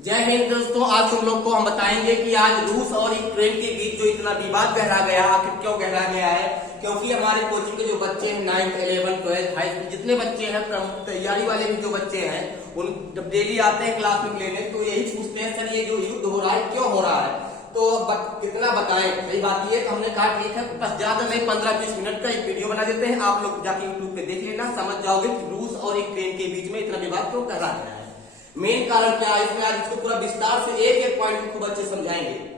जय हिंद दोस्तों, आज तुम लोग को हम बताएंगे कि आज रूस और यूक्रेन के बीच जो इतना विवाद गहरा गया, आखिर क्यों गहरा गया है। क्योंकि हमारे कोचिंग के जो बच्चे हैं 9th 11th 12th high school जितने बच्चे हैं, प्रमुख तैयारी वाले भी जो बच्चे हैं, उन जब डेली आते हैं क्लास में लेने तो यही पूछते हैं सर ये जो युद्ध हो रहा है क्यों हो रहा है, तो कितना बताएं। सही बात ये, तो हमने कहा ठीक है बस ज्यादा नहीं 15-20 मिनट का एक वीडियो बना देते हैं, आप लोग जाके यूट्यूब पे देख लेना, समझ जाओगे कि रूस और यूक्रेन के बीच में इतना विवाद क्यों गहरा गया है, मेन कारण क्या है इसमें। आज इसको पूरा विस्तार से एक एक पॉइंट खूब अच्छे समझाएंगे।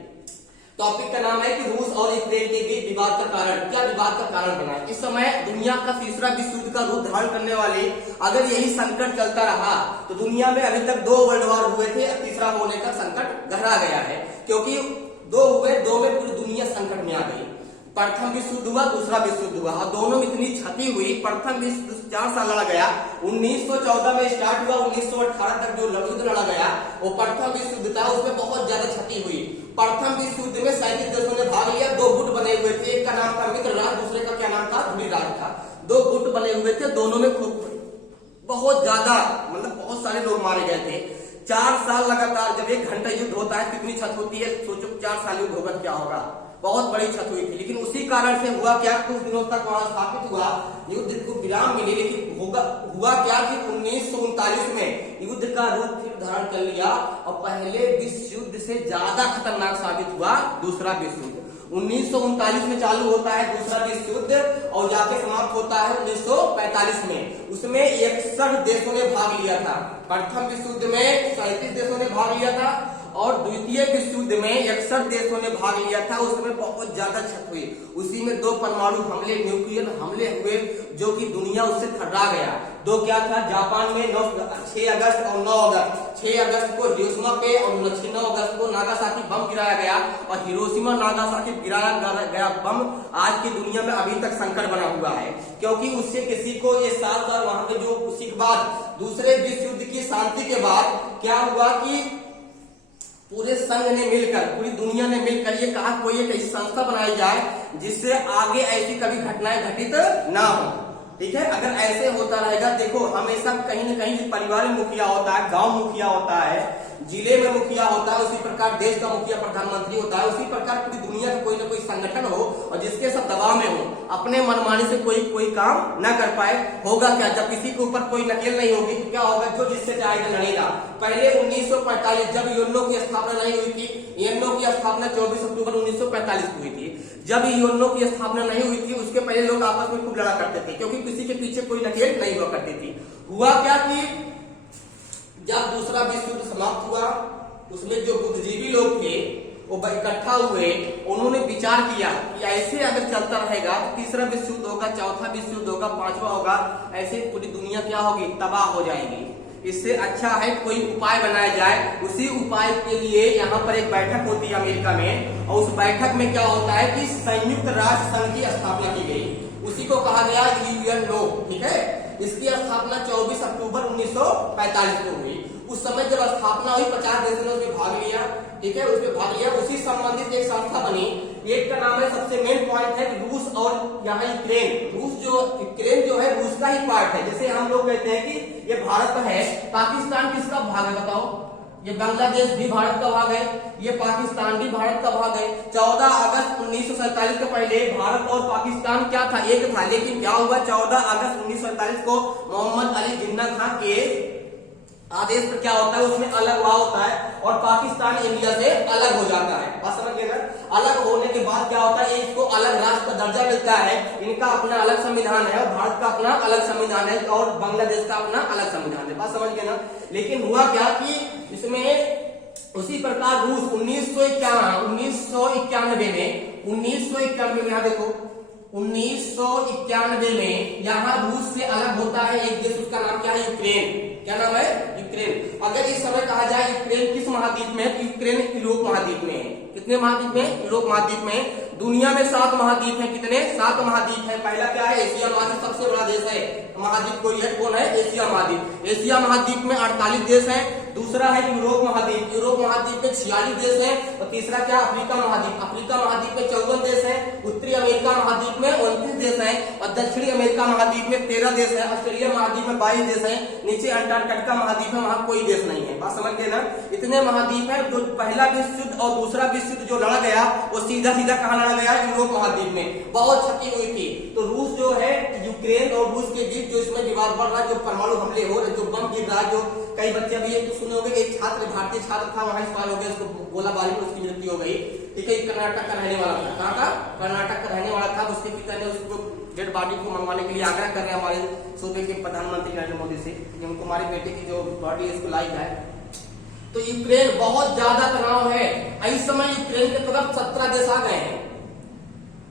टॉपिक का नाम है कि रूस और यूक्रेन के बीच विवाद का कारण, क्या विवाद का कारण बना। इस समय दुनिया का तीसरा विश्व युद्ध का रूप धारण करने वाले अगर यही संकट चलता रहा तो दुनिया में अभी तक 2 वर्ल्ड वॉर हुए थे, तीसरा होने का संकट गहरा गया है। क्योंकि 2 हुए, 2 में पूरी दुनिया संकट में आ गई। प्रथम विश्व युद्ध हुआ, दूसरा विश्व युद्ध हुआ और दोनों में इतनी क्षति हुई। प्रथम विश्व युद्ध 4 साल लड़ा गया, 1914 में स्टार्ट हुआ, 1918 तक जो युद्ध लड़ा गया वो प्रथम विश्व युद्ध था, उसमें बहुत ज्यादा क्षति हुई। प्रथम विश्व युद्ध में 37 देशों ने भाग लिया, 2 गुट बने हुए थे, एक का नाम था मित्र राज, दूसरे का क्या नाम था, ध्रुवी राज था। 2 गुट बने हुए थे, दोनों में खूब बहुत ज्यादा मतलब बहुत सारे लोग मारे गए थे। 4 साल लगातार जब 1 घंटा युद्ध होता है कितनी क्षति होती है, सोचो 4 साल युद्ध होगा क्या होगा, बहुत बड़ी क्षति हुई थी। लेकिन उसी कारण से हुआ क्या, कुछ दिनों तक वहां स्थापित हुआ, युद्ध को विराम मिली। लेकिन हुआ क्या कि 1939 में युद्ध का रूप फिर धारण कर लिया और पहले विश्व युद्ध से ज्यादा खतरनाक साबित हुआ दूसरा विश्व युद्ध। 1939 में चालू होता है दूसरा विश्व युद्ध और जाके समाप्त होता है 1945 में। उसमें 61 देशों ने भाग लिया था। प्रथम विश्व युद्ध में 37 देशों ने भाग लिया था और द्वितीय विश्व युद्ध में 61 देशों ने भाग लिया था। उसमें बहुत ज्यादा क्षति हुई। उसी में 2 परमाणु हमले, न्यूक्लियर हमले हुए जो कि दुनिया उससे थर्रा गया। 2 क्या था, जापान में 6 अगस्त और 9 अगस्त। 6 अगस्त को हिरोशिमा पे और 9 अगस्त को नागासाकी बम गिराया गया और हिरोशिमा नागासाकी गिराया गया बम आज की दुनिया में अभी तक संकट बना हुआ है। क्योंकि उससे किसी को ये साल वहां पे जो उसी के बाद दूसरे विश्व युद्ध की शांति के बाद क्या हुआ कि पूरे संघ ने मिलकर, पूरी दुनिया ने मिलकर ये कहा कोई एक ऐसी संस्था बनाई जाए जिससे आगे ऐसी कभी घटनाएं घटित ना हो। ठीक है, अगर ऐसे होता रहेगा, देखो हमेशा कहीं न कहीं परिवार में मुखिया होता है, गांव मुखिया होता है, जिले में मुखिया होता है, उसी प्रकार देश का मुखिया प्रधानमंत्री होता है, उसी प्रकार पूरी दुनिया का कोई ना कोई संगठन हो और जिसके सब दबाव में हो, अपने मनमानी से कोई काम न कर पाए। होगा क्या, जब किसी के ऊपर कोई नकेल नहीं होगी तो क्या होगा, जो जिससे चाहेगा लड़ेगा। पहले 1945 जब यूएनओ की स्थापना नहीं हुई थी, यूएनओ की स्थापना 24 अक्टूबर 1945 को हुई थी। जब यूएनओ की स्थापना नहीं हुई थी उसके पहले लोग आपस में खूब लड़ा करते थे क्योंकि किसी के पीछे कोई नकेल नहीं हुआ करती थी। हुआ क्या कि जब दूसरा विश्व युद्ध समाप्त हुआ उसमें जो बुद्धिजीवी लोग थे वो इकट्ठा हुए, उन्होंने विचार किया कि ऐसे अगर चलता रहेगा तो तीसरा विश्व युद्ध होगा, चौथा विश्व युद्ध होगा, 5वां होगा, ऐसे पूरी दुनिया क्या होगी, तबाह हो जाएगी। इससे अच्छा है कोई उपाय बनाया जाए। उसी उपाय के लिए यहाँ पर एक बैठक होती है अमेरिका में और उस बैठक में क्या होता है कि संयुक्त राष्ट्र संघ की स्थापना की गई। उसी को कहा गया यूएनओ। ठीक है, इसकी स्थापना 24 अक्टूबर 1945 को हुई। उस समय जब स्थापना हुई 50 देशों ने उसमें भाग लिया। ठीक है, उसमें भाग लिया, उसी संबंधित एक संस्था बनी। एक का नाम है, सबसे मेन पॉइंट है रूस और यहाँ यूक्रेन। यूक्रेन जो है रूस का ही पार्ट है। जैसे हम लोग कहते हैं कि ये भारत है, पाकिस्तान किसका भाग है बताओ, ये बांग्लादेश भी भारत का भाग है, ये पाकिस्तान भी भारत का भाग है। 14 अगस्त 1947 के पहले भारत और पाकिस्तान क्या था, एक था। लेकिन क्या हुआ, 14 अगस्त 1947 को मोहम्मद अली जिन्ना खान के आदेश पर क्या होता है, उसमें अलग हुआ होता है और पाकिस्तान इंडिया से अलग हो जाता है। बात समझ गए ना। अलग होने के बाद क्या होता है, इसको अलग राष्ट्र का दर्जा मिलता है। इनका अपना अलग संविधान है और भारत का अपना अलग संविधान है और बांग्लादेश का अपना अलग संविधान है। बात समझ गए ना। लेकिन हुआ क्या कि इसमें उसी प्रकार रूस 1991 में यहाँ देखो 1991 में यहाँ रूस से अलग होता है एक देश, उसका नाम क्या है, यूक्रेन। क्या नाम है, यूक्रेन। अगर इस समय कहा जाए यूक्रेन किस महाद्वीप में है, तो यूक्रेन यूरोप महाद्वीप में है। कितने महाद्वीप में, यूरोप महाद्वीप में। दुनिया में 7 महाद्वीप है। कितने, 7 महाद्वीप है। पहला क्या है, एशिया महाद्वीप, सबसे बड़ा देश है महाद्वीप कोई है, कौन है, एशिया महाद्वीप। एशिया महाद्वीप में 48 देश है। दूसरा है यूरोप महाद्वीप। यूरोप महाद्वीप में 46 देश हैं। और तीसरा क्या, अफ्रीका महाद्वीप। अफ्रीका महाद्वीप में 54 देश हैं। उत्तरी अमेरिका महाद्वीप में 29 देश हैं। और दक्षिणी अमेरिका महाद्वीप में 13 देश हैं। ऑस्ट्रेलिया महाद्वीप में 22 देश हैं। नीचे अंटार्कटिका महाद्वीप है, वहां कोई देश नहीं है। बात समझ गए ना। इतने महाद्वीप है। जो पहला विश्व युद्ध और दूसरा विश्व युद्ध जो लड़ा गया वो सीधा सीधा कहां लड़ा गया, यूरोप महाद्वीप में। बहुत क्षति हुई थी। तो रूस जो है, यूक्रेन और रूस के बीच जो इसमें विवाद बढ़ रहा है, जो परमाणु हमले हो रहे, जो बम गिर रहा है, जो कई बच्चे अभी तो सुने होंगे, एक छात्र, भारतीय छात्र था, वहां एक्सपायर हो गया, उसको गोलाबारी में उसकी मृत्यु हो गई। ठीक है, कर्नाटक का रहने वाला था। कहाँ का? कर्नाटक का रहने वाला था। उसके पिता ने उसको डेड बॉडी को मंगवाने के लिए आग्रह कर रहे हैं हमारे सूबे के प्रधानमंत्री नरेंद्र मोदी से कि हमको हमारे बेटे की जो बॉडी है इसको लाई जाए। तो यूक्रेन बहुत ज्यादा तनाव है। इस समय यूक्रेन की तरफ 17 देश आ गए हैं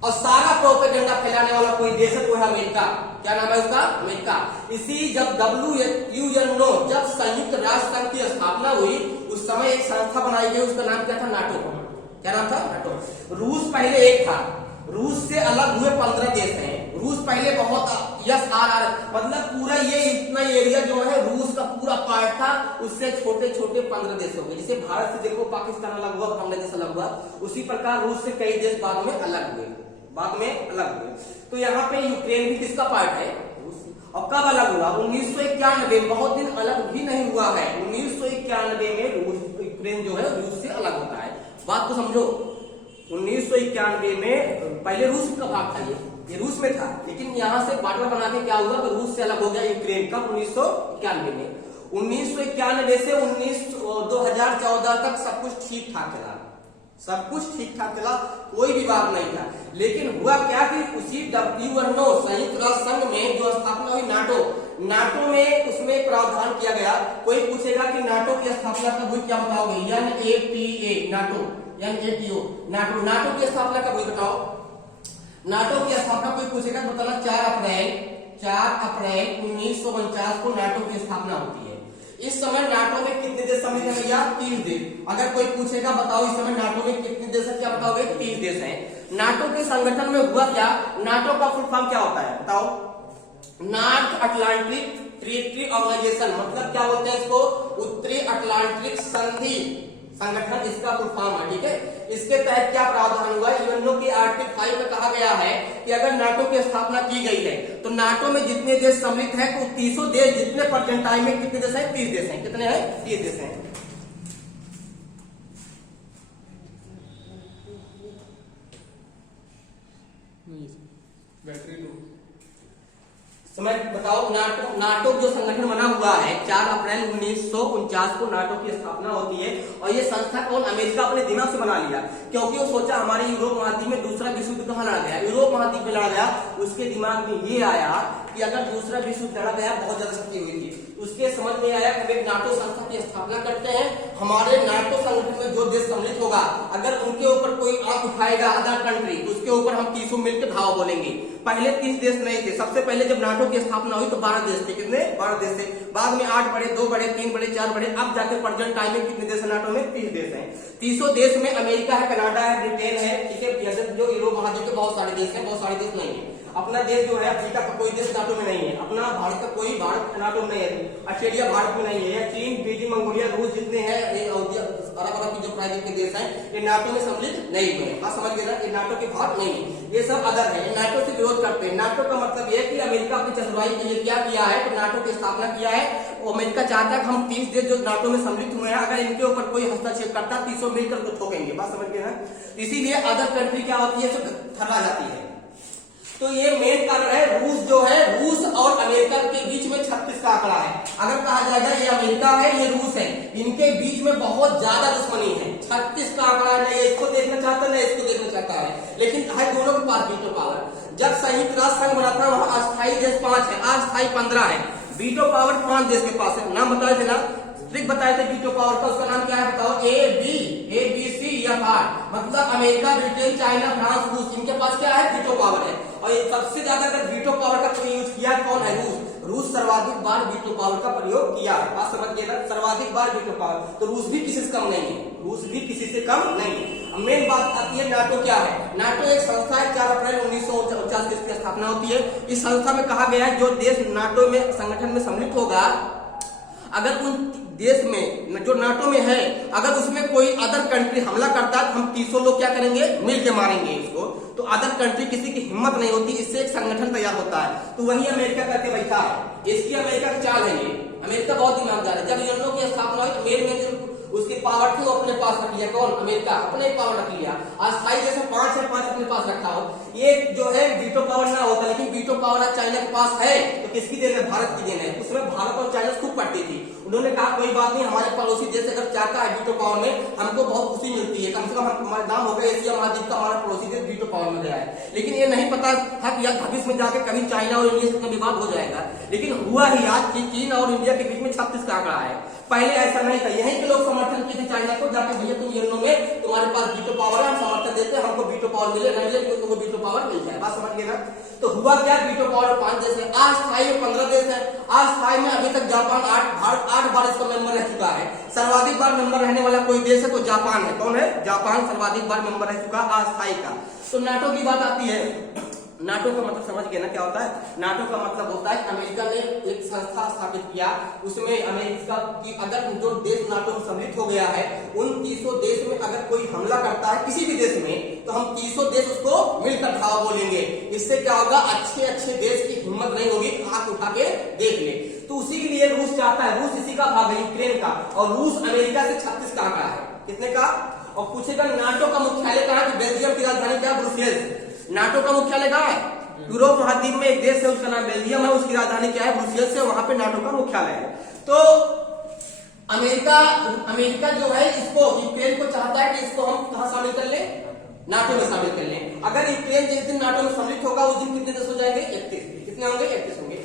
और सारा प्रोपेगेंडा फैलाने वाला कोई देश है, वो है अमेरिका। क्या नाम है उसका? अमेरिका। इसी जब WUNO, जब संयुक्त राष्ट्र संघ की स्थापना हुई, उस समय एक संस्था बनाई गई, उसका नाम क्या था? नाटो। क्या नाम था? नाटो। रूस पहले एक था। रूस से अलग हुए 15 देश हैं। रूस पहले बहुत SRR, मतलब पूरा ये इतना एरिया जो है रूस का पूरा पार्ट था, उससे छोटे छोटे 15 देश हो गए। जैसे भारत से देखो पाकिस्तान अलग हुआ, बांग्लादेश अलग हुआ, उसी प्रकार रूस से कई देश बाद में अलग हुए। तो यहाँ पे यूक्रेन भी किसका पार्ट है? रूस। और कब अलग हुआ? 1991। बहुत दिन अलग भी नहीं हुआ है। 1991 में यूक्रेन जो है रूस से अलग होता है। बात को समझो। 1991 में पहले रूस का भाग था, ये रूस में था, लेकिन यहाँ से बार्डर बना के क्या हुआ तो रूस से अलग हो गया यूक्रेन का 1991 में। 1991 से 2014 तक सब कुछ ठीक ठाक चला। सब कुछ ठीक ठाक चला, कोई विवाद नहीं था। लेकिन हुआ क्या कि उसी WUNO, संयुक्त राष्ट्र संघ में जो स्थापना हुई नाटो में उसमें प्रावधान किया गया। कोई पूछेगा कि नाटो की स्थापना कब हुई, क्या बताओगे? NATO, नाटो की स्थापना कब हुई बताओ? नाटो की स्थापना कोई पूछेगा तो बताना 4 अप्रैल 1949 को नाटो की स्थापना होती है। इस समय नाटो में कितने देश सम्मिलित हैं भैया? 3 देश। अगर कोई पूछेगा बताओ इस समय नाटो में कितने देश है, क्या बताओगे? 3 देश हैं। नाटो के संगठन में हुआ क्या? नाटो का फुल फॉर्म क्या होता है बताओ? नॉर्थ अटलांटिक ट्रीटी ऑर्गेनाइजेशन, मतलब क्या बोलते हैं इसको? उत्तरी अटलांटिक संधि संगठन, इसका फुल फॉर्म है। ठीक है, इसके तहत क्या प्रावधान हुआ है? यूएनओ की आर्टिकल 5 में कहा गया है कि अगर नाटो की स्थापना की गई है तो नाटो में जितने देश सम्मिलित हैं तो 30 देश, जितने प्रेजेंट टाइम में कितने देश हैं? 30 देश हैं। कितने हैं? 30 देश हैं। बैटरी लो समय बताओ। नाटो जो संगठन बना हुआ है 4 अप्रैल 1949 को नाटो की स्थापना होती है। और ये संस्था कौन? अमेरिका अपने दिमाग से बना लिया, क्योंकि वो सोचा हमारे यूरोप महाद्वीप में दूसरा विश्व युद्ध कहाँ लड़ा गया? यूरोप महाद्वीप में लड़ा गया। उसके दिमाग में ये आया कि अगर दूसरा विश्व युद्ध लड़ा गया, बहुत ज्यादा शक्ति हुई थी, उसके समझ में आया कि एक नाटो संस्था की स्थापना करते हैं। हमारे नाटो संगठन में जो देश सम्मिलित होगा, अगर उनके ऊपर कोई आंख उठाएगा अदर कंट्री, तो उसके ऊपर हम 30 मिलकर धावा बोलेंगे। पहले 30 देश नहीं थे। सबसे पहले जब नाटो की स्थापना हुई तो 12 देश थे। कितने? 12 देश थे। बाद में 8 बढ़े, 2 बढ़े, 3 बढ़े, 4 बढ़े। अब जाके प्रेजेंट टाइम में कितने देश है नाटो में? 30 देश हैं। 30 देश में अमेरिका है, कनाडा है, ब्रिटेन है। ठीक है, जो यूरोप महाद्वीप के बहुत सारे देश हैं, बहुत सारे देश नहीं है। अपना देश जो है अफ्रीका का कोई देश नाटो में नहीं है। अपना भारत का कोई, भारत नाटो में नहीं है। ऑस्ट्रेलिया भारत में नहीं है। चीन, बीजिंग, मंगोलिया, रूस जितने हैं अरब की जो प्राइवेट के देश हैं, ये नाटो में सम्मिलित नहीं हुए। आप समझ गए ना, ये नाटो के भाग नहीं है, ये सब अदर है। नाटो से विरोध करते हैं। नाटो का मतलब ये है कि अमेरिका अपनी चतुराई के लिए क्या किया है तो नाटो की स्थापना किया है। अमेरिका चाहता है कि हम 30 देश जो नाटो में सम्मिलित हुए हैं, अगर इनके ऊपर कोई हस्तक्षेप करता है 30 मिलकर तो ठोकेंगे। बात समझ गए ना। इसीलिए अदर कंट्री क्या होती है, थर्रा जाती है। तो ये मेन कारण है। रूस जो है, रूस और अमेरिका के बीच में 36 का आंकड़ा है। अगर कहा जाएगा ये अमेरिका है, ये रूस है, इनके बीच में बहुत ज्यादा दुश्मनी है। 36 का आंकड़ा है, नहीं इसको देखना चाहता है, नहीं इसको देखना चाहता है, लेकिन है दोनों के पास वीटो पावर। जब संयुक्त राष्ट्र संघ बना था वहां अस्थायी देश 5 है, अस्थायी 15 है। वीटो पावर 5 देश के पास है। नाम बताए थे ना, ट्रिक बताए थे वीटो पावर का, उसका नाम क्या है बताओ? ABCFR, मतलब अमेरिका, ब्रिटेन, चाइना, फ्रांस, रूस, इनके पास क्या है? वीटो पावर है। और ये सबसे ज्यादा अगर वीटो पावर का कोई यूज किया कौन है? रूस सर्वाधिक बार वीटो पावर का प्रयोग किया है। बात समझ गए ना, सर्वाधिक बार वीटो पावर। तो रूस भी किसी से कम नहीं है, रूस भी किसी से कम नहीं है। मेन बात आती है नाटो क्या है। नाटो एक संस्था है, 4 अप्रैल 1949 की इसकी स्थापना होती है। इस संस्था में कहा गया है जो देश नाटो में संगठन में सम्मिलित होगा, अगर उन देश में जो नाटो में है, अगर उसमें कोई अदर कंट्री हमला करता है तो हम 300 लोग क्या करेंगे, मिल के मारेंगे इसको। तो अदर कंट्री किसी की हिम्मत नहीं होती, इससे एक संगठन तैयार होता है। तो वही अमेरिका करके बैठा है, इसकी अमेरिका की चाल है ये। अमेरिका बहुत ईमानदार है। जब यूएनओ की स्थापना हुई तो मेन में उसकी पावर थी वो अपने पास रख लिया। कौन? अमेरिका अपने पावर रख लिया। अस्थायी जैसे 5 है, 5 अपने पास रखा हो। ये जो है वीटो पावर ना होता, लेकिन वीटो पावर आज चाइना के पास है। तो किसकी देन है? भारत की देन है। उसमें भारत और चाइना खूब पड़ती थी। उन्होंने कहा कोई बात नहीं, हमारे पड़ोसी देश अगर चाहता है वीटो पावर में, हमको बहुत खुशी मिलती है। कम से कम हमारे नाम हो गया एशिया महाद्वीप का हमारा पड़ोसी देश वीटो पावर में गया है। लेकिन ये नहीं पता था कि यार भविष्य में जाकर कभी चाइना और इंडिया से विवाद हो जाएगा। लेकिन हुआ ही आज कि चीन और इंडिया के बीच में 36 का आंकड़ा है। पहले ऐसा नहीं था। यहीं के लोग समर्थन किए थे चाइना को, जाके भैया तुम यूएनओ में तुम्हारे पास वीटो पावर है, हम समर्थन देते हैं, हमको वीटो पावर मिले ना मिले तुमको वीटो पावर मिल जाए। बात समझ गए ना? तो हुआ क्या, वीटो पावर 5 देश है, अस्थायी में 15 देश है। अस्थायी में अभी तक जापान 8 बार इसका मेंबर रह चुका है। सर्वाधिक बार मेंबर रहने वाला कोई देश है तो जापान है। कौन है? जापान सर्वाधिक बार मेंबर रह चुका अस्थायी का। तो नाटो की बात आती है। नाटो का मतलब समझ गए ना क्या होता है? नाटो का मतलब होता है अमेरिका ने एक संस्था स्थापित किया, उसमें अमेरिका की अगर जो देश नाटो में सम्मिलित हो गया है, उन 300 देश में अगर कोई हमला करता है किसी भी देश में, तो हम 300 देश उसको मिलकर धावा बोलेंगे। इससे क्या होगा, अच्छे अच्छे देश की हिम्मत नहीं होगी, आंख उठा के देख ले। तो उसी के लिए रूस चाहता है, रूस इसी का भाग है, यूक्रेन का, और रूस अमेरिका से 36 का आंकड़ा है। कितने का? और पूछेगा नाटो का मुख्यालय कहाँ है? बेल्जियम की राजधानी क्या है? ब्रुसेल्स। नाटो का मुख्यालय कहाँ है? यूरोप महाद्वीप में एक देश है, उसका नाम बेल्जियम है, उसकी राजधानी क्या है? ब्रुसेल्स है, वहां पे नाटो का मुख्यालय है। तो अमेरिका जो है इसको, यूक्रेन को चाहता है कि इसको हम कहां शामिल कर लें? नाटो में शामिल कर लें। अगर यूक्रेन जिस दिन नाटो में सम्मिलित होगा उस दिन कितने देश हो जाएंगे? 31। कितने होंगे? 31 होंगे।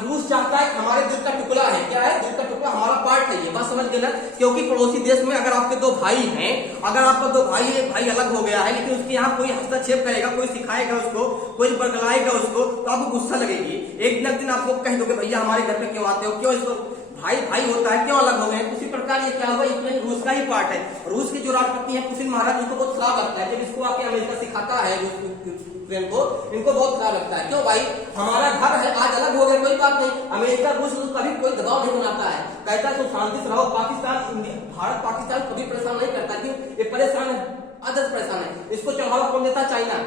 रूस चाहता है हमारे दिल का टुकड़ा है, क्या है? दिल का टुकड़ा हमारा पार्ट है। ये बात समझ गए ना? क्योंकि पड़ोसी देश में अगर आपके 2 भाई हैं, अगर आपका 2 भाई, एक भाई अलग हो गया है, लेकिन उसके यहाँ कोई हस्तक्षेप करेगा, कोई सिखाएगा उसको, कोई बरगलाएगा उसको, तो आपको गुस्सा लगेगी। एक न दिन आपको कह दोगे भैया हमारे घर पे क्यों आते हो, क्यों इसको भाई भाई होता है, क्यों अलग हो गए? उसी प्रकार ये क्या होगा, यूक्रेन रूस का ही पार्ट है। रूस के जो राष्ट्रपति हैं पुतिन महाराज, उनको बहुत खराब लगता है जब इसको आके अमेरिका सिखाता है यूक्रेन को, इनको बहुत खराब लगता है। क्यों भाई, हमारा घर है, आज अलग हो गया कोई बात नहीं। अमेरिका रूस कभी कोई दबाव नहीं बनाता है, कहता है तुम शांति से रहो। पाकिस्तान, भारत पाकिस्तान कभी परेशान नहीं करता। क्यों? ये परेशान है, अदर परेशान है। इसको चढ़ावा कौन देता है? चाइना।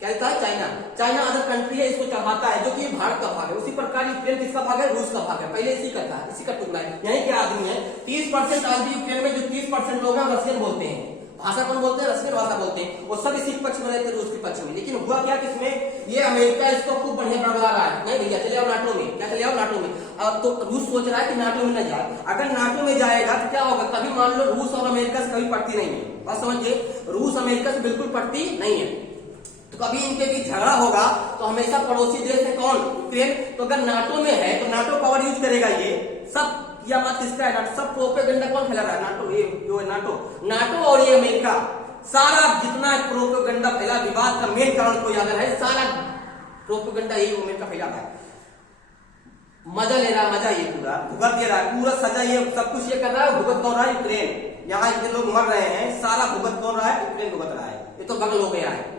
क्या देता है? चाइना। चाइना अदर कंट्री है, इसको चढ़ाता है, जो कि भारत का भाग है। उसी प्रकार यूक्रेन किसका भाग है? रूस का भाग है। पहले इसी का था, इसी का टुकड़ा है। यहीं के आदमी है। 30% आज भी यूक्रेन में जो 30% लोग हैं रशियन बोलते हैं। भाषा कौन बोलते हैं? रशियन भाषा बोलते हैं। वो सब इसी पक्ष में रहते हैं, रूस के पक्ष में। लेकिन हुआ क्या किसमें, ये अमेरिका इसको खूब बढ़िया बड़बड़ा रहा है, नहीं भैया चले आओ नाटो में। क्या चले आओ नाटो में? अब तो रूस सोच रहा है कि नाटो में न जाए। अगर नाटो में जाएगा तो क्या होगा, कभी मान लो रूस और अमेरिका से कभी पड़ती नहीं है। बात समझिए, रूस अमेरिका से बिल्कुल पड़ती नहीं है। तो कभी इनके बीच झगड़ा होगा तो हमेशा पड़ोसी देश है कौन? यूक्रेन। तो अगर नाटो में है तो नाटो पावर यूज करेगा। ये सब या बात किसका है? सब प्रोपेगेंडा कौन फैला रहा है? नाटो। ये जो है नाटो और ये अमेरिका, सारा जितना प्रोपेगेंडा फैला, विवाद का मेन कारण कोई अगर है, सारा प्रोपेगेंडा यही अमेरिका फैला है। मजा ले रहा है, मजा ये पूरा भुगत दे रहा है, पूरा सजा ये सब कुछ ये कर रहा है। भुगत कौन रहा है? यूक्रेन। यहाँ इतने लोग मर रहे हैं, सारा भुगत कौन रहा है? यूक्रेन भुगत रहा है। ये तो बगल हो गया है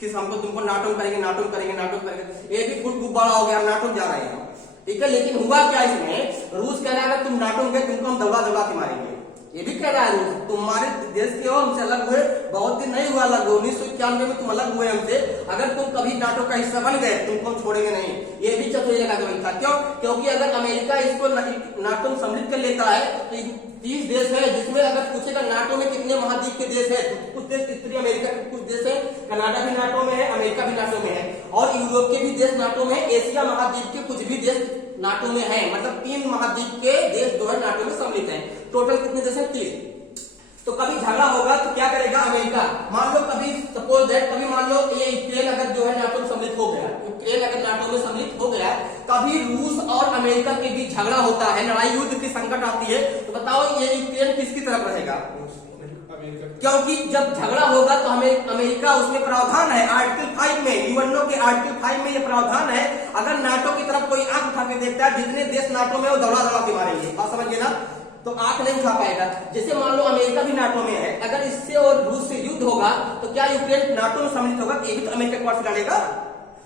कि हमको तुमको नाटो करेंगे, नाटो करेंगे, नाटो करेंगे। ये भी फुट गुब्बारा हो गया, नाटो जा रहे हैं, ठीक है। लेकिन हुआ क्या इसमें, रूस कह रहा है अगर तुम नाटो में गए तुमको हम दबा दबा के मारेंगे। ये भी कह रहा है रूस, तुम्हारे देश के हो, हमसे अलग हुए बहुत दिन नहीं हुआ अलग, 1991 में तुम अलग हुए हमसे, अगर तुम कभी नाटो का हिस्सा बन गए तुमको हम छोड़ेंगे नहीं। ये भी चतुर लगा के बैठा। क्यों? क्योंकि अगर अमेरिका इसको नाटो में सम्मिलित कर लेता है तो 30 देश है, जिसमें अगर पूछेगा नाटो में कितने महाद्वीप के देश है, तो कुछ देश उत्तरी अमेरिका के कुछ देश है, कनाडा भी नाटो में है, अमेरिका भी नाटो में है, और यूरोप के भी देश नाटो में है, एशिया महाद्वीप के कुछ भी देश नाटो में है। मतलब 3 महाद्वीप के देश जो है नाटो में सम्मिलित है। टोटल कितने देश है? 30। तो कभी झगड़ा होगा तो क्या करेगा अमेरिका? मान लो कभी सपोज दैट, कभी मान लो ये यूक्रेन अगर जो है नाटो में सम्मिलित हो गया, यूक्रेन अगर नाटो में सम्मिलित हो गया, कभी रूस और अमेरिका के बीच झगड़ा होता है, लड़ाई युद्ध की संकट आती है, तो बताओ ये यूक्रेन किसकी तरफ रहेगा? क्योंकि जब झगड़ा होगा तो हमें अमेरिका, उसमें प्रावधान है आर्टिकल 5 में, यूएनओ के आर्टिकल 5 में ये प्रावधान है, अगर नाटो की तरफ कोई आंख उठा के देखता है, जितने देश नाटो में वो दौड़ा दौड़ा के मारेंगे। बात समझिए ना? तो आंख नहीं उठा पाएगा। जैसे मान लो अमेरिका भी नाटो में है, अगर इससे और रूस से युद्ध होगा तो क्या यूक्रेन नाटो में सम्मिलित होगा? ये भी तो अमेरिका के पास डालेगा।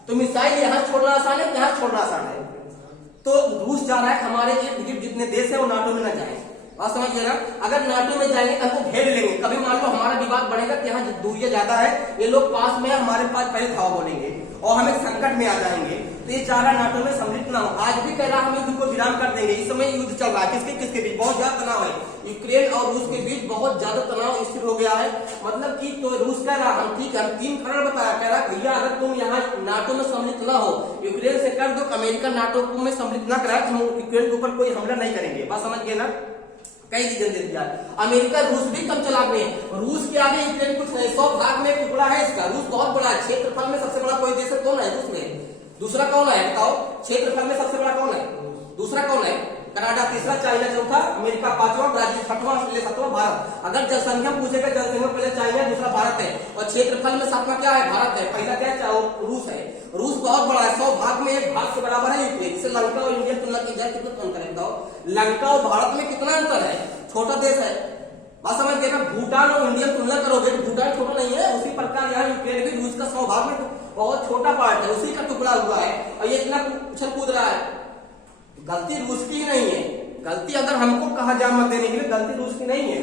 तो मिसाइल यहां छोड़ना आसान है, यहां छोड़ना आसान है। तो रूस चाह रहा है हमारे इर्द गिर्द जितने देश है वो नाटो में न जाए। बात समझिए ना, अगर नाटो में जाएंगे तो हमको घेर लेंगे। कभी मान लो हमारा विवाद बढ़ेगा कि यहाँ दूरियां ज्यादा है, ये लोग पास में हमारे पास पहले धावा बोलेंगे और हमें संकट में आ जाएंगे। तो ये चाह रहा नाटो में सम्मिलित ना हो। आज भी कह रहा हम युद्ध को विराम कर देंगे। इस समय युद्ध चल रहा है किसके किसके बीच, बहुत ज्यादा तनाव है। यूक्रेन और रूस के बीच बहुत ज्यादा तनाव स्थिर हो गया है। मतलब कि तो रूस कह रहा हम ठीक है, हम 3 करोड़ बताया, कह रहा भैया अगर तुम यहाँ नाटो में सम्मिलित ना हो, यूक्रेन से कर दो, अमेरिका नाटो में सम्मिलित ना कराए, हम यूक्रेन के ऊपर कोई हमला नहीं करेंगे। बात समझ गए ना, कई रीजन दे दिया। अमेरिका रूस भी कम चलाक में है, रूस के आगे यूक्रेन कुछ नहीं, 100 भाग में एक टुकड़ा है इसका। रूस बहुत बड़ा है, क्षेत्रफल में सबसे बड़ा कोई देश है, कौन है रूस में? दूसरा कौन है बताओ? क्षेत्रफल में सबसे बड़ा कौन है? दूसरा कौन है? कनाडा, तीसरा चाइना, चौथा अमेरिका, पांचवा ब्राजील, छठवां ऑस्ट्रेलिया, सातवां भारत। अगर जनसंख्या पूछेगा, जनसंख्या पहले चाइना है, दूसरा भारत है, और क्षेत्रफल में सातवां क्या है? भारत है। पहला क्या है? रूस है। रूस बहुत बड़ा है, 100 भाग में एक भाग के बराबर है यूक्रेन। इससे लंका और इंडिया तुलना की जाए कितना अंतर है बताओ? लंका और भारत में कितना अंतर है? छोटा देश है। बात समझ गए ना, भूटान और इंडिया तुलना करोगे तो भूटान छोटा नहीं है, उसी प्रकार यहाँ यूक्रेन भी रूस का 100 भाग में बहुत छोटा पार्ट है, उसी का टुकड़ा हुआ है, और ये इतना उछल कूद रहा है। गलती रूस की ही नहीं है, गलती अगर हमको कहा जा मत देने के लिए, गलती रूस की नहीं है,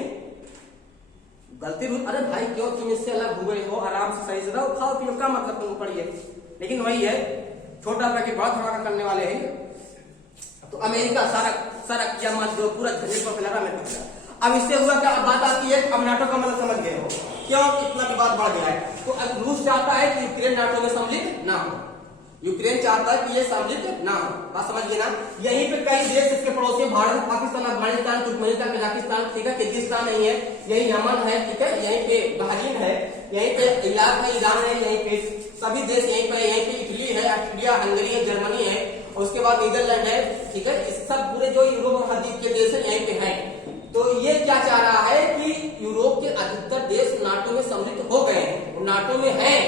गलती रूस। अरे भाई क्यों तुम इससे अलग हुए हो, आराम से सही से रहो, खाओ पियो, क्या मतलब तुम पढ़िए। लेकिन वही है, छोटा पैकेट बड़ा धमाका करने वाले हैं। तो अमेरिका सारा किया मत जो पूरा झंझट पर फैला रहा है। अब इससे हुआ क्या, बात आती है अब नाटो का मतलब समझ गए हो क्यों इतना विवाद बढ़ गया है। तो अब रूस चाहता है कि यूक्रेन नाटो में सम्मिलित ना हो, यूक्रेन चाहता है कि ये सम्मिलित ना हो। बात समझिए ना, यहीं पे कई देश इसके पड़ोसी, भारत, पाकिस्तान, अफगानिस्तान, तुर्कमेनिस्तान, कजाकिस्तान, ठीक है, किर्गिस्तान नहीं है, यही यमन है, ठीक है, यहीं पे बहरीन है, यहीं पे इराक है, ईरान है, यहीं पे सभी देश यहीं पे इटली है, ऑस्ट्रिया, हंगरी है, जर्मनी है, उसके बाद नीदरलैंड है, ठीक है, इस सब पूरे जो यूरोप महाद्वीप के देश है यहीं पे है। तो ये क्या चाह रहा है कि यूरोप के अधिकतर देश नाटो में सम्मिलित हो गए हैं, नाटो में हैं,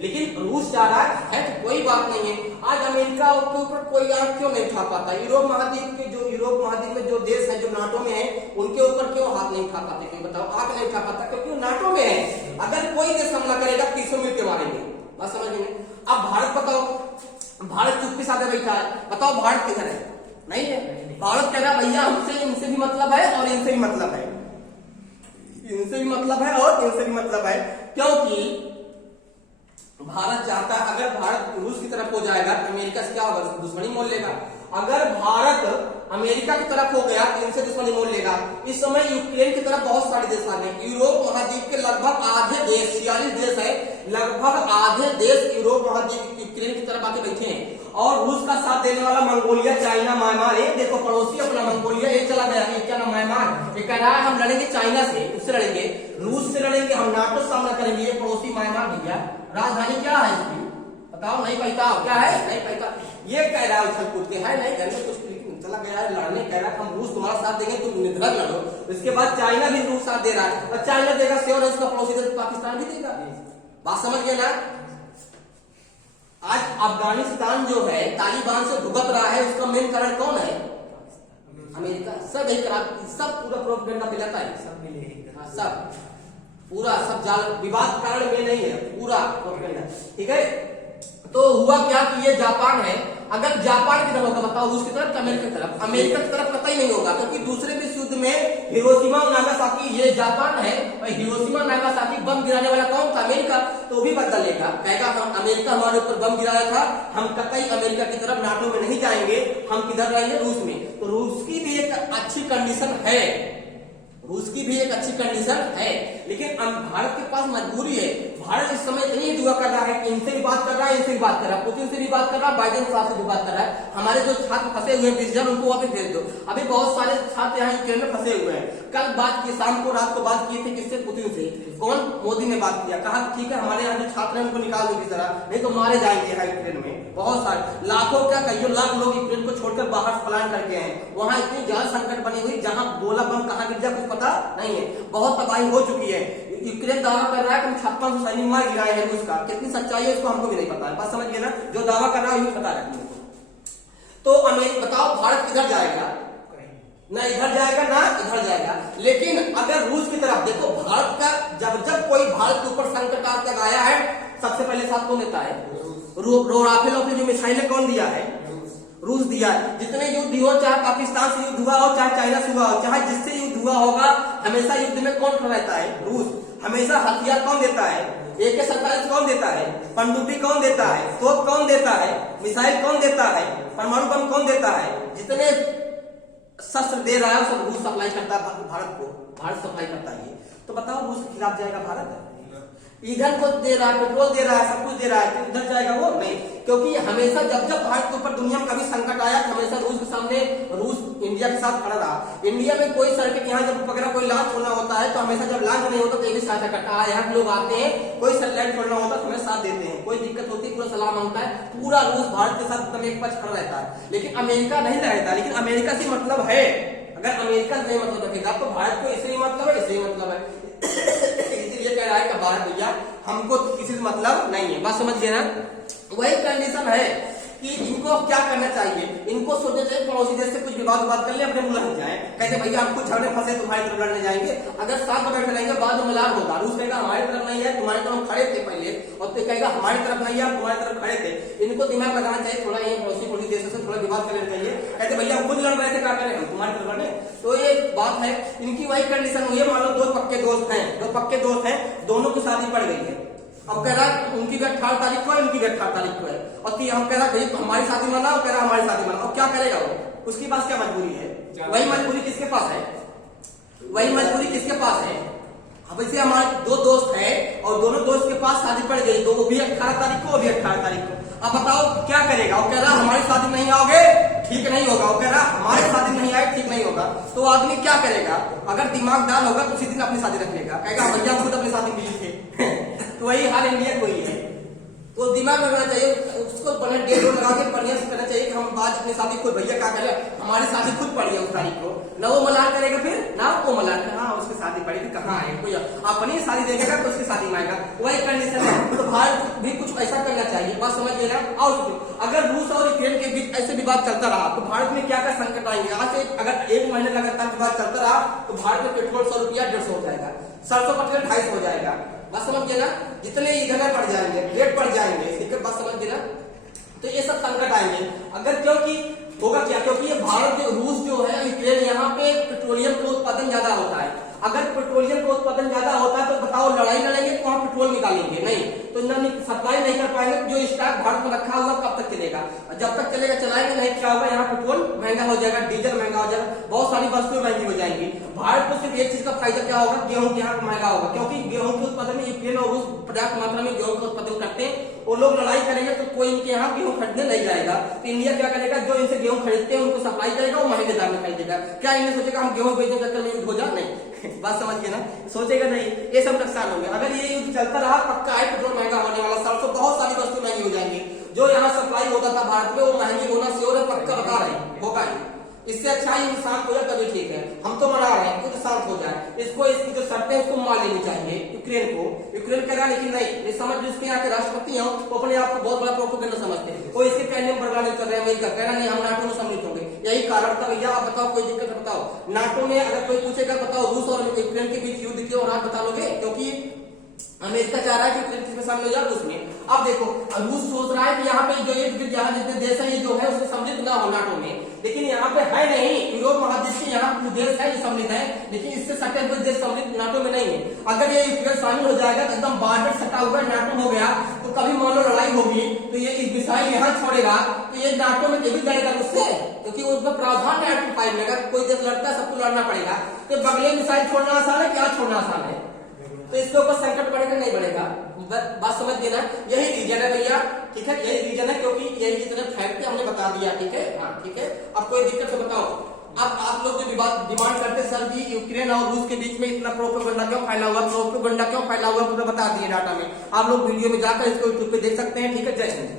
लेकिन रूस चाह रहा है तो कोई बात नहीं है। आज अमेरिका के ऊपर कोई आंख क्यों नहीं उठा पाता? यूरोप महाद्वीप में जो देश है जो नाटो में है उनके ऊपर क्यों हाथ नहीं उठा पाते? क्यों बताओ, आंख नहीं उठा पाता? क्योंकि वो नाटो में है। अगर कोई देश हमला करेगा 300 मील के बारे में, बस समझिए। अब भारत बताओ, भारत चुप्पी साधे बैठा है, बताओ भारत किधर है? नहीं है। भारत कह रहा भैया हमसे इनसे भी मतलब है और इनसे भी मतलब है, इनसे भी मतलब है और इनसे भी मतलब है, क्योंकि भारत चाहता है अगर भारत रूस की तरफ हो जाएगा तो अमेरिका से क्या होगा? दुश्मनी मोल लेगा। अगर भारत अमेरिका की तरफ हो गया तो इनसे दुश्मनी मोल लेगा। इस समय यूक्रेन की तरफ बहुत सारे देश आ गए। यूरोप महाद्वीप के लगभग आधे देश, 46 देश है, लगभग आधे देश यूरोप महाद्वीप यूक्रेन की तरफ आके बैठे हैं। और रूस का साथ देने वाला मंगोलिया, चाइना, म्यांमार, ये देखो पड़ोसी अपना मंगोलिया ये चला गया, ये क्या नाम, म्यांमार, ये कह रहा है हम लड़ेंगे चाइना से, उससे लड़ेंगे, रूस से लड़ेंगे, हम नाटो से सामना करेंगे। ये पड़ोसी म्यांमार भैया, राजधानी क्या है इसकी बताओ? नहीं पता क्या है, नहीं पता। ये कह रहा है उछल कूद के है, नहीं घर में कुछ चला गया है लड़ने, कह रहा है हम रूस तुम्हारा साथ देंगे, तुम निधर लड़ो। इसके बाद चाइना भी रूस साथ दे रहा है, और चाइना देगा श्योर है, उसका पड़ोसी देश पाकिस्तान भी देगा। बात समझ गए ना। आज अफगानिस्तान जो है तालिबान से भुगत रहा है, उसका मेन कारण कौन है? अमेरिका। सब एक सब पूरा प्रोपेगेंडा फैलाता है, सब मिले, सब पूरा सब जाल, विवाद कारण में नहीं है, पूरा प्रोपेगेंडा, ठीक है। तो हुआ क्या कि ये जापान है, अगर जापान की तरफ होगा बताओ, रूस की तरफ, अमेरिका की तरफ? अमेरिका की तरफ कतई नहीं होगा, क्योंकि दूसरे विश्व युद्ध में हिरोशिमा और नागासाकी, ये जापान है, और हिरोशिमा नागासाकी बम गिराने वाला कौन था? अमेरिका। तो भी बदला लेगा, कहेगा हम अमेरिका हमारे ऊपर बम गिराया था, हम कतई अमेरिका की तरफ नाटो में नहीं जाएंगे, हम किधर रहेंगे? रूस में। तो रूस की भी एक अच्छी कंडीशन है, रूस की भी एक अच्छी कंडीशन है, लेकिन भारत के पास मजबूरी है। भारत इस समय इतनी दुआ कर रहा है कि इनसे भी बात कर रहा है, इनसे भी बात कर रहा है, पुतिन से भी बात कर रहा है, बाइडेन साहब से भी बात कर रहा है। हमारे जो छात्र फंसे हुए हैं 20,000 उनको वापस भेज दो। अभी बहुत सारे छात्र यहाँ यूक्रेन में फंसे हुए हैं। कल बात की, शाम को रात को बात किए थे किससे? पुतिन से। कौन? मोदी ने बात किया, कहा ठीक है हमारे यहाँ जो छात्र हैं उनको निकाल दो किसी तरह, नहीं तो मारे जाएंगे यहाँ यूक्रेन में। बहुत सारे लाखों क्या कहिए लाख लोग यूक्रेन को छोड़कर बाहर पलायन करके हैं। वहां इतनी जल संकट बनी हुई, जहां गोला बम कहां गिर जाए कुछ पता नहीं है, बहुत तबाही हो चुकी है। यूक्रेन दावा कर रहा है कि हम 56 सैनिक मार गिराए हैं रूस का, कितनी सच्चाई है इसको हमको भी नहीं पता है। बात समझिए ना, जो दावा कर रहा है बता रहा है। तो अमेरिका बताओ भारत किधर जाएगा? ना इधर जाएगा ना इधर जाएगा। लेकिन अगर रूस की तरफ देखो, भारत का जब कोई भारत के ऊपर संकट आज तक आया है, सबसे पहले साथ कौन देता है? राफेल जो मिसाइलें कौन दिया है? रूस दिया है। जितने युद्ध हो, चाहे पाकिस्तान से युद्ध हुआ हो, चाहे चाइना से हुआ हो, चाहे जिससे युद्ध हुआ होगा, हमेशा युद्ध में कौन खड़ा रहता है? रूस। हमेशा हथियार कौन देता है? AK-47 कौन देता है? पनडुब्बी कौन देता है? तोप कौन देता है? मिसाइल कौन देता है? परमाणु बम कौन देता है? जितने शस्त्र दे रहा है सब रूस सप्लाई करता है भारत को, भारत सप्लाई करता है। तो बताओ रूस के खिलाफ जाएगा भारत? ईंधन को दे रहा है, पेट्रोल दे रहा है, सब कुछ दे रहा है, तो उधर जाएगा वो? नहीं, क्योंकि हमेशा जब जब भारत के ऊपर दुनिया में कभी संकट आया, हमेशा रूस के सामने, रूस इंडिया के साथ खड़ा रहा। इंडिया में कोई सर्किट यहाँ जब वगैरह कोई लॉन्च होना होता है तो हमेशा जब लॉन्च नहीं होता तो ये भी सहायता करता है। यहाँ लोग आते हैं, कोई सैटेलाइट छोड़ना होता है हमें साथ देते हैं, कोई दिक्कत होती है पूरा सलाह मांगता है, पूरा रूस भारत के साथ एकदम एक पक्ष खड़ा रहता है। लेकिन अमेरिका नहीं रहता। लेकिन अमेरिका से मतलब है, अगर अमेरिका से मतलब रखेगा तो भारत को इससे मतलब है, इससे मतलब है। इसलिए कह रहा है कि भारत भैया हमको किसी से मतलब नहीं है। बात समझ गए ना? वही कंडीशन है कि इनको अब क्या करना चाहिए, इनको सोचना चाहिए पड़ोसी देश से कुछ विवाद कर ले, अपने मुल्क में जाए, कहते भैया हम कुछ झगड़े फंसे तुम्हारी तरफ लड़ने जाएंगे। अगर साथ में बैठे रहेंगे बाद में मलाल होगा। रूस कहेगा हमारी तरफ नहीं है, तुम्हारी तरफ हम खड़े थे पहले, और तो कहेगा हमारी तरफ नहीं है, हम तुम्हारी तरफ खड़े थे। इनको दिमाग लगाना चाहिए थोड़ा, ये पड़ोसी देशों से थोड़ा विवाद कर लेना चाहिए। कहते भैया हम खुद लड़ रहे थे, क्या करें, हम तुम्हारी तरफ लड़े। तो ये बात है, इनकी वही कंडीशन हुई है। मान लो दो पक्के दोस्त हैं, दोनों की शादी पड़ गई है। अब कह रहा उनकी भी 18 तारीख को है, उनकी भी 18 तारीख को है, और हम कह रहा भाई हमारी शादी मनाओ, कह रहा हमारी शादी मनाओ। अब क्या करेगा वो? उसके पास क्या मजबूरी है? वही मजबूरी किसके पास है? वही मजबूरी किसके पास है? अब इसे हमारे दो दोस्त हैं और दोनों दोस्त के पास शादी पड़ गई, तो वो भी 18 तारीख को, वो भी 18 तारीख को। अब बताओ क्या करेगा? वो कह रहा हमारी शादी नहीं आओगे, ठीक नहीं होगा। वो कह रहा हमारी शादी नहीं आए, ठीक नहीं होगा। तो आदमी क्या करेगा? अगर दिमागदार होगा तो उसी दिन अपनी शादी रख लेगा, कहेगा भैया खुद अपनी शादी मिली थे। तो वही हाल इंडिया को ही है। तो दिमाग लगाना चाहिए, उसको बढ़िया डेट लगा के बढ़िया से करना चाहिए कि हम आज अपनी शादी खुद, भैया क्या करें, हमारी शादी खुद पड़ी है उस तारीख को, ना वो मलाल करेगा फिर ना वो मलाल, हाँ उसकी शादी पड़ी थी, कहाँ है कोई अपनी शादी देखेगा तो उसकी शादी में आएगा। वही कंडीशन है। तो भारत भी कुछ ऐसा करना चाहिए। बात समझिए ना? और अगर रूस और यूक्रेन के बीच ऐसे विवाद चलता रहा तो भारत में क्या क्या संकट आएंगे। आज से अगर 1 महीने लगातार विवाद चलता रहा तो भारत में पेट्रोल 100 रुपया 150 हो जाएगा, सरसों का तेल 250 हो जाएगा। बात समझिए ना? जितने ईंधन बढ़ जाएंगे, रेट बढ़ जाएंगे, दिक्कत। बात समझिए ना? तो ये सब संकट आएंगे। अगर क्योंकि होगा क्या, क्योंकि ये भारत रूस जो है यूक्रेन, यहाँ पे पेट्रोलियम का उत्पादन ज्यादा होता है। अगर पेट्रोलियम का उत्पादन ज्यादा होता है तो बताओ लड़ाई लड़ेंगे तो वहां पेट्रोल निकालेंगे नहीं, तो सप्लाई नहीं कर पाएंगे। जो स्टॉक भारत में रखा हुआ कब तक चलेगा? जब तक चलेगा चलाएंगे नहीं, क्या होगा, यहाँ पेट्रोल महंगा हो जाएगा, डीजल महंगा हो जाएगा, बहुत सारी वस्तुएं महंगी हो जाएंगी। भारत को सिर्फ एक चीज का फायदा क्या होगा, गेहूं यहाँ महंगा होगा, क्योंकि गेहूं के उत्पादन में यूक्रेन और रूस पर्याप्त मात्रा में गेहूं का उत्पादन करते हैं। वो लोग लड़ाई करेंगे तो कोई इनके यहाँ गेहूं खरीदने नहीं जाएगा। तो इंडिया क्या करेगा, जो इनसे गेहूं खरीदते हैं उनको सप्लाई करेगा, वो महंगे दाम में खरीदेगा। क्या इन्हें सोचेगा हम गेहूं बेचने चक्कर में युद्ध हो जाए? नहीं। बात समझ गए ना? सोचेगा नहीं। ये सब नुकसान हो गया। अगर ये युद्ध चलता रहा पक्का है पेट्रोल महंगा होने वाला, सरसों बहुत सारी वस्तु महंगी हो जाएंगी। जो यहाँ सप्लाई होता था भारत में वो महंगी होना श्योर है, पक्का बता रहे होगा ही। इससे अच्छा ही शांत हो जाए तभी ठीक है। हम तो मना रहे हैं कुछ शांत हो जाए, इसको इसकी जो शर्तें उसको मान लेनी चाहिए यूक्रेन को। यूक्रेन कह रहा लेकिन नहीं, ये समझ जिसके यहाँ के राष्ट्रपति हैं वो अपने आप को बहुत बड़ा प्रोपेगेंडा समझते हैं, वो इसके कहने में बर्बाद कर रहे हैं। अमेरिका कह रहा नहीं हम नाटो में सम्मिलित होंगे, यही कारण था। भैया आप बताओ कोई दिक्कत है? बताओ नाटो में अगर कोई पूछेगा बताओ रूस और यूक्रेन के बीच युद्ध क्यों, और आप बता लोगे? क्योंकि अमेरिका चाह रहा है कि यूक्रेन में शामिल हो जाए उसमें। अब देखो रूस सोच रहा है कि यहाँ पे जो ये जहाँ जितने देश है ये जो है उसमें सम्मिलित ना हो नाटो में, लेकिन यहाँ पे है नहीं। यूरोप महाद्वीप के यहाँ कुछ देश है जो सम्मिलित है, लेकिन इससे सटे हुए देश सम्मिलित नाटो में नहीं है। अगर ये यूक्रेन शामिल हो जाएगा तो एकदम बॉर्डर सटा हुआ नाटो हो गया, तो कभी मान लो लड़ाई होगी तो ये इस मिसाइल यहाँ छोड़ेगा तो ये नाटो में भी जाएगा उससे, क्योंकि उसका प्रावधान है आर्टिकल 5 में। अगर कोई देश लड़ता है सबको लड़ना पड़ेगा, तो बगले मिसाइल छोड़ना आसान है, क्या छोड़ना आसान है? तो इसके ऊपर संकट बढ़ेगा नहीं बढ़ेगा? बात समझ गए ना? यही रीजन है भैया, ठीक है, यही रीजन है, क्योंकि यही जितने फैक्ट हमने बता दिया, ठीक है। हाँ ठीक है, अब कोई दिक्कत तो बताओ। अब आप लोग जो डिमांड करते सर जी यूक्रेन और रूस के बीच में इतना प्रोपेगेंडा क्यों फैला हुआ, पूरा बता दिए डाटा में। आप लोग वीडियो में जाकर इसको यूट्यूब पे देख सकते हैं, ठीक है। जय हिंद।